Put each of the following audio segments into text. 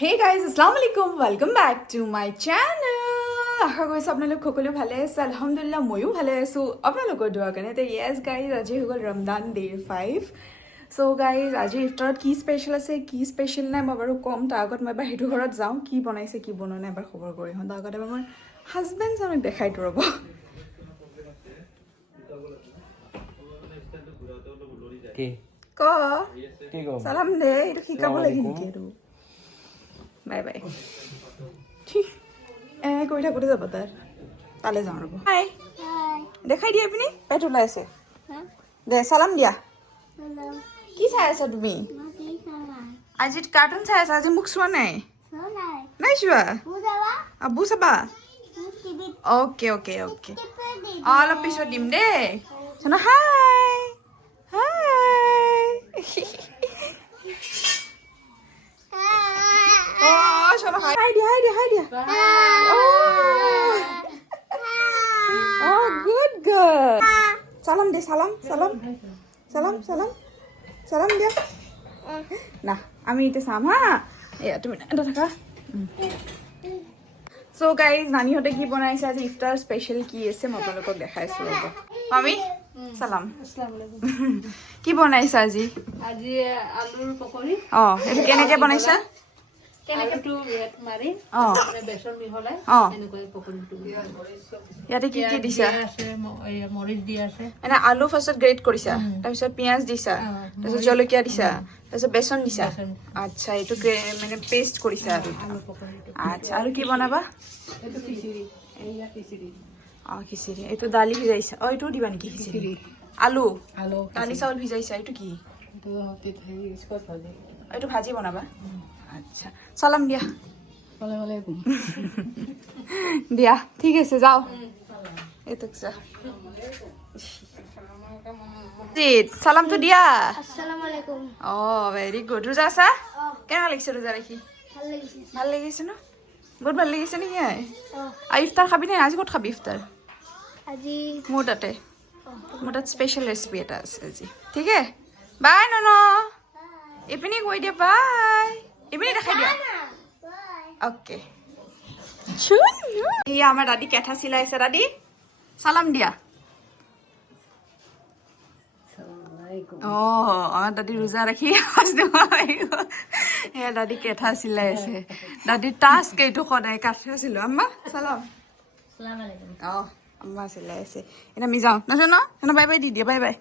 Hey guys, Assalamualaikum. Welcome back to my channel. আশা কৰিছো আপোনালোক সকলো ভালে আছে আলহামদুলিল্লাহ ময়ো ভালে আছো আপোনালোকৰ দোৱা কাৰণে তে yes guys আজি হৈ গ'ল ৰমজান ডে 5 so guys আজি ইফতাৰত কি স্পেশাল আছে কি স্পেশাল নাই মই বাৰু কম তাৰ আগত মই বাহিৰ ঘৰত যাওঁ কি বনাইছে কি বনোৱা নাই এবাৰ খবৰ কৰি হন তাৰ আগত এবাৰ মোৰ হাজবেণ্ড আমাক দেখাই ৰব কি ক সালাম দে এটা শিকাব লাগি নেকি আৰু বাই বাই কৰি থাকোঁতে যাব তাৰ তালৈ যাওঁ ৰ'ব হাই দেখাই দিয়া আপুনি পেট ওলাই আছে দে চালাম দিয়া কি চাই আছা তুমি আজি কাৰ্টুন চাই আছা আজি মোক চোৱা নাই নাই চোৱা আবু চাবা অ'কে অ'কে অ'কে অলপ পিছত দিম দেই চোন হাই হাই oh চলো হাই দিয়া oh good salam deh salam dia nah আমি এটা সাম হা এয়া তুমি এটা থাকা সো গাইজ নানিহতে কি বনাইছে আজি ইফতার স্পেশাল কি আছে মই আপোনালোকক দেখাইছো ৰব মামি সালাম আসসালামু আলাইকুম কি বনাইছে আজি আলুৰ পকৰি এটা কেনেকে বনাইছা আলুটো ৰেড মাৰি মানে বেচন মিহলাই এনেকৈ পকৰিটো ইয়াতে কি কি দিছা আছে মৰিচ দি আছে মানে আলু ফাৰ্স্টত গ্ৰেট কৰিছা তাৰপিছত পিয়াজ দিছা তাৰপিছত জলকীয়া দিছা তাৰপিছত বেচন দিছা আচ্ছা এইটো মানে পেষ্ট কৰিছা আলু পকৰিটো আচ্ছা আৰু কি বনাবা এইটো খিচিৰি এইয়া খিচিৰি খিচিৰি এইটো দালি ভিজাইছা এইটো দিবা নেকি খিচিৰি আলু দালি চাউল ভিজাইছা এইটো কি এইটো ভাজি বনাবা আচ্ছা সালাম দিয়া আসসালামু আলাইকুম দিয়া ঠিক আছে যাও এইটো সালাম তো দিয়া আসসালামু আলাইকুম ভেরি গুড রোজা আছা কেমন লাগিছে রোজা রাখি ভাল লাগিছে ন বহুত ভাল লাগিছে নেকি আৰু ইফতাৰ খাবি নে আজি ক'ত খাবি ইফতাৰ আজি মোৰ তাতে মোৰ তাত স্পেচিয়েল ৰেচিপি এটা আছে আজি ঠিক আছে বাই নন ইপিনি কৈ দিয়া বাই ইপিনি দেখাই দিয়া ওকে এয়া আমাৰ দাদি কেঠা চিলাইছে দাদি সালাম দিয়া আমার দাদি রোজা রাখি দাদি কেঠা চিলাই আছে দাদির টাস্ক এইটো সদায় কাঠা ছিল আম্মা সালাম আম্মা চিলাই আছে এটা আমি যাওঁ নাচো ন বাই বাই দি দিয়ে বাই বাই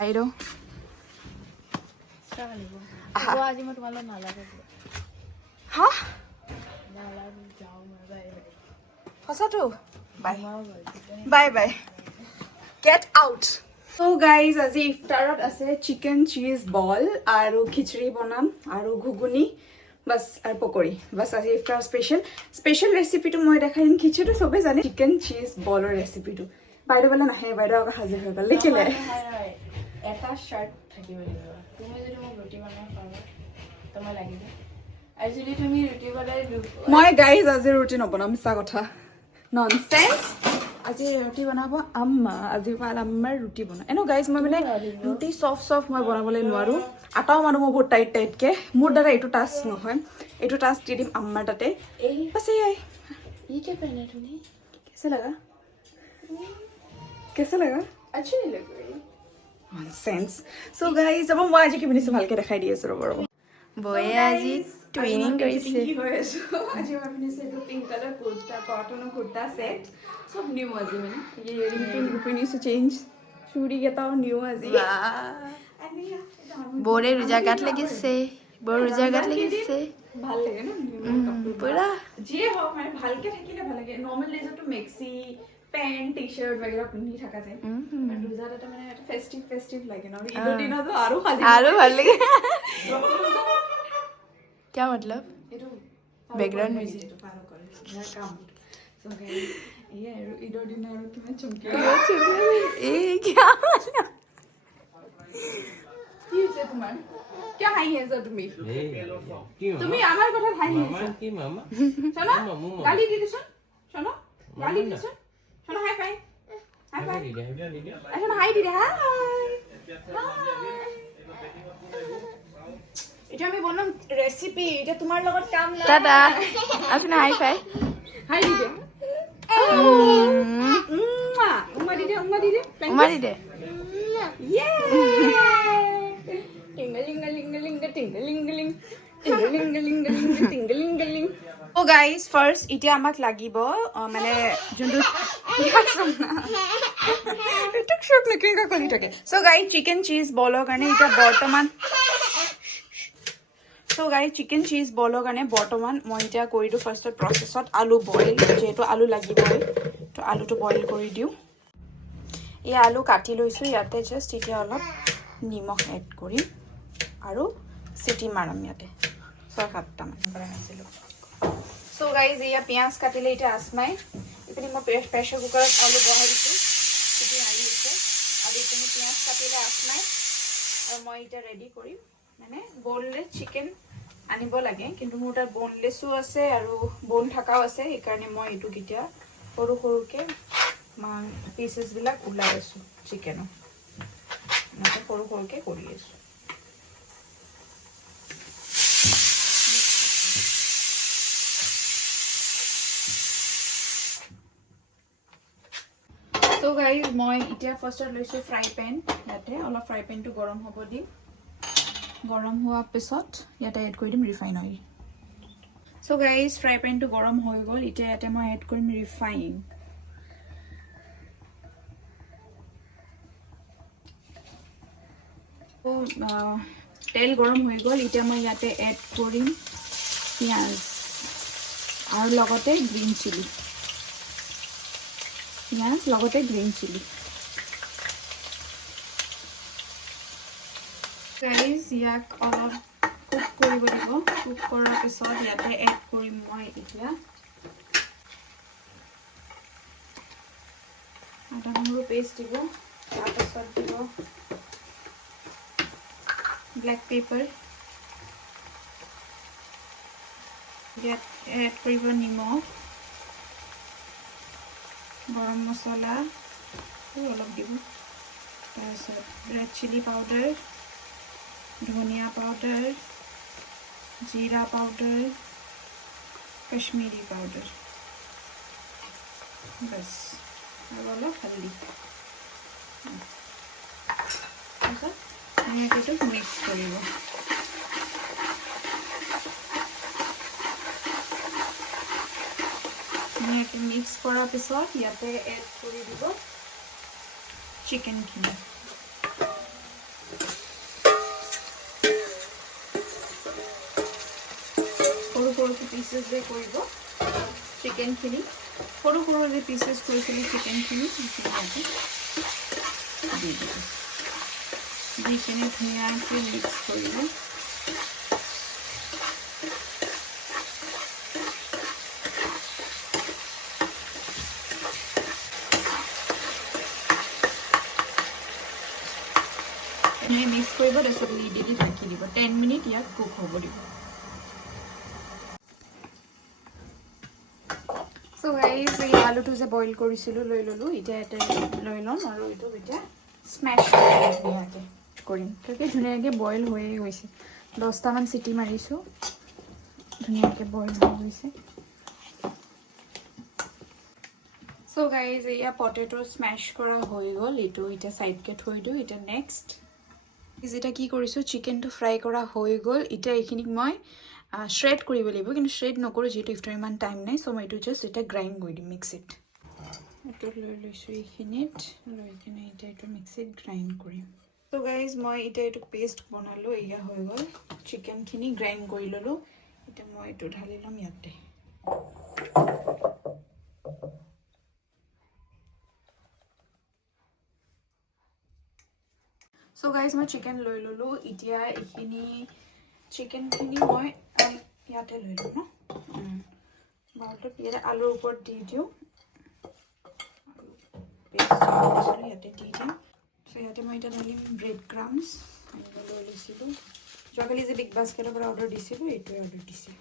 বাইদেউ আজি মই তোমালৈ নালাগে হা সঁচাটো bye bye bye Get out. So guys, আজি ইফতাৰত আছে চিকেন চিজ বল আৰু খিচৰি বনাম আৰু ঘুগুনি বাস আৰু পকৰি বাস আজি ইফতাৰ স্পেশাল ৰেচিপিটো মই দেখাই দিম খিচৰিটো সবে জানে চিকেন চিজ বলৰ ৰেচিপিটো বাইদেউ বলে নাহে বাইদেউ আকৌ হাজিৰ হৈ গ'ল লিখিলে এটা শাৰ্ট থাকিব লাগিব তুমি যদি মোক ৰুটি বনাই পাৰা তোমাৰ লাগিব আৰু যদি তুমি ৰুটি বনাই মই গাইজ আজি ৰুটি নবনাম মিছা কথা ননসেন্স আজি ৰুটি বনাব আম্মা আজি পাল আম্মাৰ ৰুটি বনাই এনো গাইজ মই মানে ৰুটি চফ্ট মই বনাবলৈ নোৱাৰো আটাও মানুহ মই বহুত টাইটকে মোৰ দ্বাৰা এইটো টাস্ক নহয় এইটো টাস্ক দি দিম আম্মাৰ তাতে বাস এই क्या पहना तूने कैसा लगा अच्छी नहीं लग रही ননসেন্স সো গাইজ अब মই আজি কি বনাইছো ভালকে দেখাই দি আছো ৰ'ব বয়ে আজি টুইনিং কৰিছে কি হৈ আছে আজি মই পিন্ধিছে এইটো পিংক কালাৰ কুৰ্তা কটনৰ কুৰ্তা সেট সব নিউ আজি মানে এই ৰিং পিং পিন্ধিছো চেঞ্জ চুৰি কেটাও নিউ আজি বৰে ৰোজা গাত লাগিছে বৰ ৰোজা গাত লাগিছে ভাল লাগে ন পুৰা যিয়ে হওক মানে ভালকে থাকিলে ভাল লাগে নৰ্মেল ডেজতো মেক্সি পেন্ট টি শাৰ্ট वगैरह পিন্ধি থাকা যায় আৰু ৰোজাত এটা মানে এটা ফেস্টিভ লাগে ন ঈদৰ দিনতো আৰু খাজি আৰু ভাল লাগে क्या मतलब बैकग्राउंड म्यूजिक फॉलो करे मेरा काम सो गाइस ये इडो डिनर किमान चमके ए क्या কি হৈছে তোমাৰ क्या হাই আছে তুমি তুমি আমার কথা হাই আছে কি মামা চলো গালি দি দিছ চলো গালি দিছ চলো হাই ফাই এখন হাই দি দে হাই এটা আমি বনাম ৰেচিপি এটা তোমাৰ লগত কাম নাই টাটা আপনি হাই ফাই হাই দি দে উম্মা দি দে উমা দি দে ইয়ে টিংগলিংগলিংগলিং টিংগলিংগলিং ও গাইজ ফাৰ্ষ্ট এতিয়া আমাক লাগিব মানে যোনটো এটুক শক নকেঙ্গা কলি থাকে সো গাইজ চিকেন চিজ বলৰ কাৰণে এতিয়া বৰ্তমান সো গাইজ চিকেন চিজ বলৰ কাৰণে বৰ্তমান মই এতিয়া কৰি দিওঁ ফাৰ্ষ্টত প্ৰচেছত আলু বইল যেহেতু আলু লাগিবই তো আলুটো বইল কৰি দিওঁ এই আলু কাটি লৈছোঁ ইয়াতে জাষ্ট এতিয়া অলপ নিমখ এড কৰিম আৰু চিটি মাৰাম ইয়াতে 6-7টামান বনাইছিলোঁ সো গাইজ এয়া পিঁয়াজ কাটিলে এতিয়া আচমাই ইপিনে মই প্ৰেছাৰ কুকাৰত আলু বহাই দিছোঁ চিটি মাৰি আছে আৰু ইপিনে পিঁয়াজ কাটিলে আচমাই আৰু মই এতিয়া ৰেডি কৰিম মানে বনলেছ চিকেন আনিব লাগে কিন্তু মোৰ তাত বনলেছো আছে আৰু বন থাকাও আছে সেইকাৰণে মই এইটো এতিয়া সৰু সৰুকৈ পিচেছবিলাক ওলাই আছোঁ চিকেনৰ এনেকৈ সৰু সৰুকৈ কৰি আছোঁ So guys, মই এতিয়া ফাৰ্ষ্টত লৈছো ফ্ৰাই পেন ইয়াতে অলপ ফ্ৰাই পেনটো গৰম হ'ব দিম গৰম হোৱাৰ পিছত ইয়াতে এড কৰি দিম refine oil So guys, fry পেনটো গৰম হৈ গ'ল এতিয়া ইয়াতে মই এড কৰিম ৰিফাইন তেল গৰম হৈ গ'ল এতিয়া মই ইয়াতে এড কৰিম পিঁয়াজ আৰু লগতে গ্ৰীণ চিলি পিঁয়াজ লগতে গ্ৰীণ চিলি গাইজ ইয়াক অলপ কুক কৰিব দিব কুক কৰাৰ পিছত ইয়াতে এড কৰিম মই এতিয়া আদা নহৰু পেষ্ট দিব তাৰপিছত দিব ব্লেক পেপাৰ ইয়াত এড কৰিব নিমখ গৰম মছলা অলপ দিব তাৰপিছত ৰেড চিলি পাউডাৰ ধনিয়া পাউডাৰ জিৰা পাউডাৰ কাশ্মীৰী পাউডাৰ বছ আৰু অলপ হালধি তাৰপিছত ধুনীয়াকৈ মিক্স কৰিব ধুনীয়াকৈ মিক্স কৰাৰ পিছত ইয়াতে এড কৰি দিব চিকেনখিনি সৰু সৰুকৈ পিচেছ যে কৰিব চিকেনখিনি সৰু সৰু যে পিচেছ কৰিছিলোঁ চিকেনখিনি ইয়াতে দি দিব দি কিনে ধুনীয়াকৈ মিক্স কৰিব মিক্স কৰিব তাৰপিছত লিড দি ঢাকি দিব 10 মিনিট ইয়াক কুক হ'ব দিব সো গাইজ এই আলুটো যে বইল কৰিছিলোঁ লৈ ল'লোঁ এতিয়া ইয়াতে লৈ ল'ম আৰু এইটো এতিয়া স্মেছ কৰিম তাকে ধুনীয়াকৈ বইল হৈয়ে গৈছে 10টামান চিটি মাৰিছোঁ ধুনীয়াকৈ বইল হৈ গৈছে সো গাইজ এয়া পটেটো স্মেছ কৰা হৈ গ'ল এইটো এতিয়া সাইডকে থৈ দিওঁ এতিয়া নেক্সট যেটা কি কৰিছোঁ চিকেনটো ফ্ৰাই কৰা হৈ গ'ল এতিয়া এইখিনিক মই শ্ৰেড কৰিব লাগিব কিন্তু শ্ৰেড নকৰোঁ যেহেতু ইফতাৰ ইমান টাইম নাই চ' মই এইটো জাষ্ট এটা গ্ৰাইণ্ড কৰি দিম মিক্সিত এইটো লৈ লৈছোঁ এইখিনিত লৈ কিনে এতিয়া এইটো মিক্সিত গ্ৰাইণ্ড কৰিম চ' গাইজ মই এতিয়া এইটো পেষ্ট বনালোঁ এয়া হৈ গ'ল চিকেনখিনি গ্ৰাইণ্ড কৰি ল'লোঁ এতিয়া মই এইটো ঢালি ল'ম ইয়াতে সো গাইজ মই চিকেন লৈ ল'লোঁ এতিয়া এইখিনি চিকেনখিনি মই ইয়াতে লৈ ল'ম ন বাউলটোত ইয়াতে আলুৰ ওপৰত দি দিওঁ পেষ্ট ইয়াতে দি দিম চ' ইয়াতে মই এতিয়া ঢালিম ব্ৰেড ক্ৰাম্বছ লৈ লৈছিলোঁ যোৱাকালি যে বিগ বাস্কেটৰ পৰা অৰ্ডাৰ দিছিলোঁ এইটোৱে অৰ্ডাৰ দিছিলোঁ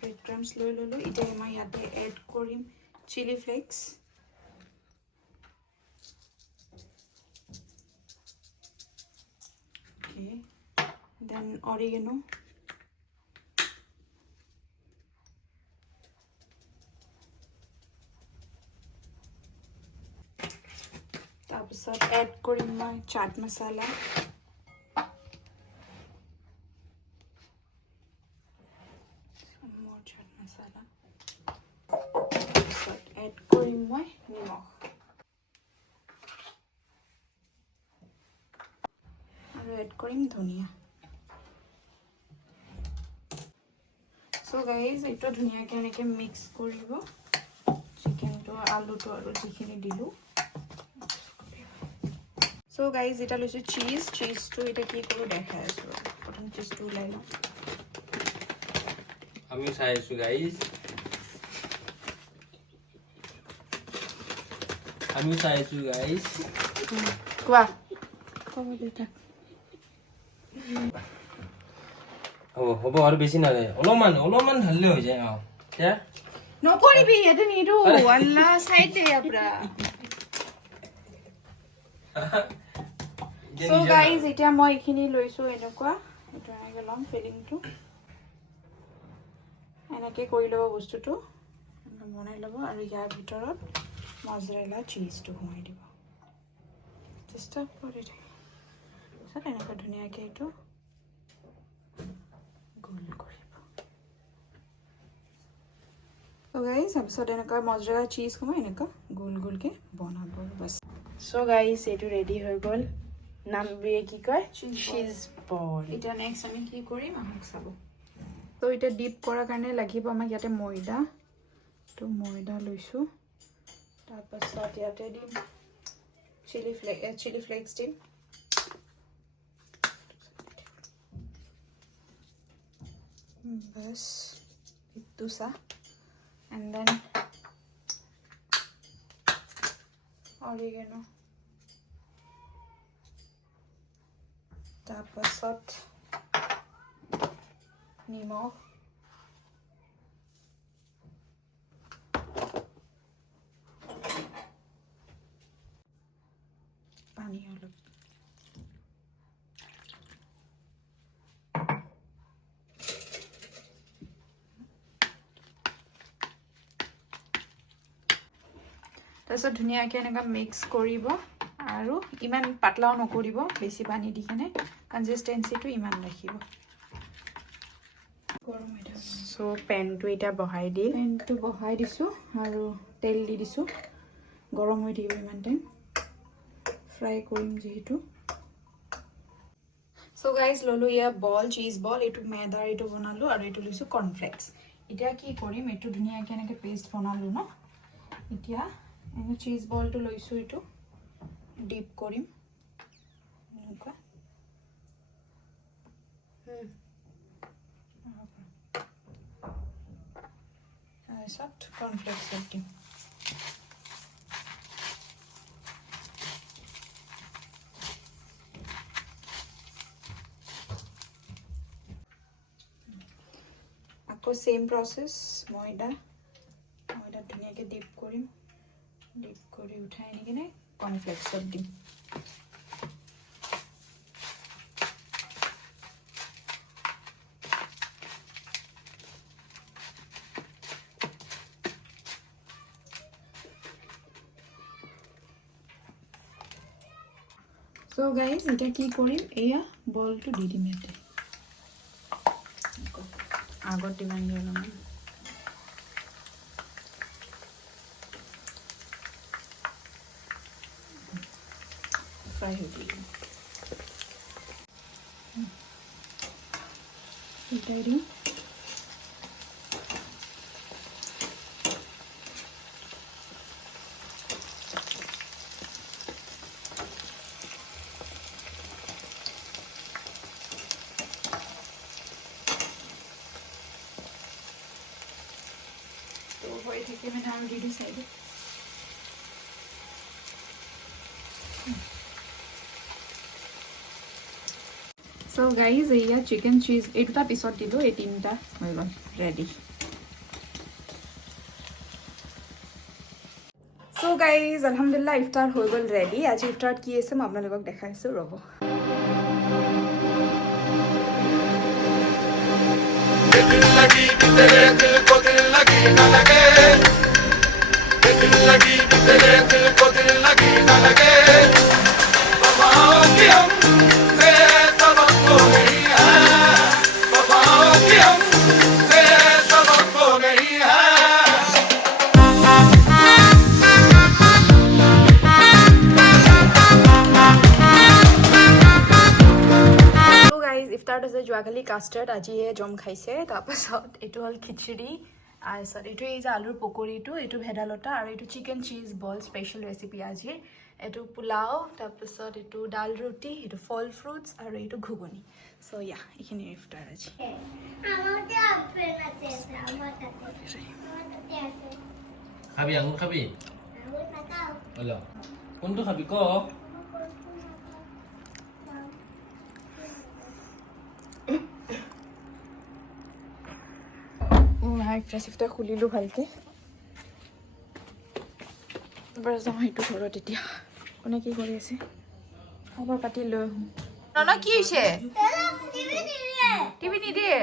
ব্ৰেড ক্ৰাম্বছ লৈ ল'লোঁ এতিয়া মই ইয়াতে এড কৰিম chilli flakes Okay. Then oregano. তাৰপিছত এড কৰিম মই চাট মছলা চাট মছলা তাৰপিছত এড কৰিম মই নিমখ আৰু এড কৰিম ধনিয়া সো গাইজ এইটো ধুনীয়াকৈ এনেকৈ মিক্স কৰিব চিকেনটো আলুটো আৰু যিখিনি দিলোঁ সো গাইজ এটা লৈছোঁ চিজটো এটা কি কৰোঁ দেখাই আছোঁ প্ৰথম চিজটো ওলাই লওঁ আমি চাই আছোঁ গাইজ কোৱা ক'ব দেউতা হ'ব আৰু বেছি নালাগে অলপমান ঢালিলে হৈ যায় নকৰিবি ইয়াতে নিদো আল্লাহ চাইতে আপৰা সো গাইজ এতিয়া মই এইখিনি লৈছোঁ এনেকুৱা এইটো এনেকৈ ল'ম ফিলিংটো এনেকৈ কৰি ল'ব বস্তুটো বনাই ল'ব আৰু ইয়াৰ ভিতৰত মজৰেলা চিজটো সোমাই দিব চেষ্টা কৰি থাকে তাৰপিছত এনেকৈ ধুনীয়াকৈ এইটো গোল কৰিব সো গাইজ তাৰপিছত এনেকুৱা মজৰেলা চিজ সোমাই এনেকুৱা গোল গোলকৈ বনাব বাছ সো গাইজ এইটো ৰেডি হৈ গ'ল নাম কি কয় চিজ বল এতিয়া নেক্সট আমি কি কৰিম আমাক চাব তো এতিয়া ডিপ কৰাৰ কাৰণে লাগিব আমাক ইয়াতে ময়দা তো ময়দা লৈছোঁ তাৰপাছত ইয়াতে দিম চিলি ফ্লেক্স দিম বাছ ইটো চা এণ্ড দেন oregano তাৰপাছত নিমখ পানী অলপ তাৰপিছত ধুনীয়াকৈ এনেকৈ মিক্স কৰিব আৰু ইমান পাতলাও নকৰিব বেছি পানী দি কিনে কনচিষ্টেঞ্চিটো ইমান ৰাখিব সো পেনটো এতিয়া বহাই দিছোঁ আৰু তেল দি দিছোঁ গৰম হৈ থাকিব ইমান টাইম ফ্ৰাই কৰিম যিহেতু সো গাইজ ল'লোঁ ইয়াৰ চিজ বল এইটো মেদাৰ এইটো বনালোঁ আৰু এইটো লৈছোঁ কৰ্ণফ্লেক্স এতিয়া কি কৰিম এইটো ধুনীয়াকৈ এনেকৈ পেষ্ট বনালোঁ ন এতিয়া চিজ বলটো লৈছোঁ এইটো ডিপ কৰিম এনেকুৱা তাৰপিছত কৰ্ণফ্লেক্সত দিম আকৌ সেম প্ৰচেছ ময়দা ধুনীয়াকৈ ডিপ কৰি উঠাই আনি কিনে কৰ্ণফ্লেক্সত দিম সো গাইজ এতিয়া কি কৰিম এয়া বলটো দি দিম ইয়াতে আগত দিমান দি অলপমান ফ্ৰাই হৈ দিম উল্টাই দিম হৈ থাকে মানে আৰু দি দিওঁ চাইডে সো গাইজ এয়া চিকেন চিজ এই দুটা পিছত দিলোঁ এই তিনিটা হৈ গ'ল ৰেডি সো গাইজ আলহামদুলিল্লাহ ইফতাৰ হৈ গ'ল ৰেডি আজি ইফতাৰত কি আছে মই আপোনালোকক দেখাইছোঁ ৰ'ব ইফতাৰত আছে যোৱাকালি কাষ্টাৰ্ড আজিহে জম খাইছে তাৰপাছত এইটো হ'ল খিচিৰি তাৰপিছত এইটো এই যে আলুৰ পকৰিটো এইটো ভেদাইলতা আৰু এইটো chicken cheese ball special recipe আজিৰ এইটো পোলাও তাৰপাছত এইটো ডাল ৰুটি এইটো ফল ফ্ৰুটছ আৰু এইটো ঘুগুনি চ' ইয়া এইখিনি ইফতাৰ আজি খাবি আঙুৰ খাবি ওলা কোনটো খাবি ক ইফতাৰ চিফতাৰ খুলিলোঁ ভালকৈ এবাৰ যাওঁ সেইটো ঘৰত এতিয়া কোনে কি কৰি আছে খবৰ পাতি লৈ আহোঁ ন কি হৈছে টিভি নিদিয়ে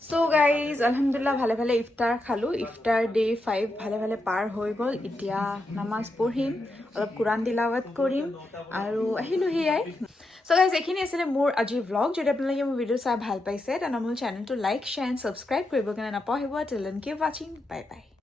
So guys, Alhamdulillah ভালে ভালে ইফতাৰ খালোঁ ইফতাৰ ডে 5 ভালে ভালে পাৰ হৈ গ'ল এতিয়া নামাজ পঢ়িম অলপ কুৰান তিলাৱত কৰিম আৰু আহিলোঁ সেয়াই So guys, এইখিনি আছিলে মোৰ আজি vlog যদি আপোনালোকে মোৰ ভিডিঅ' চাই ভাল পাইছে তেনে মোৰ চেনেলটো লাইক শ্বেয়াৰ এণ্ড ছাবস্ক্ৰাইব কৰিব কাৰণে নাপাহৰিব till then keep watching bye bye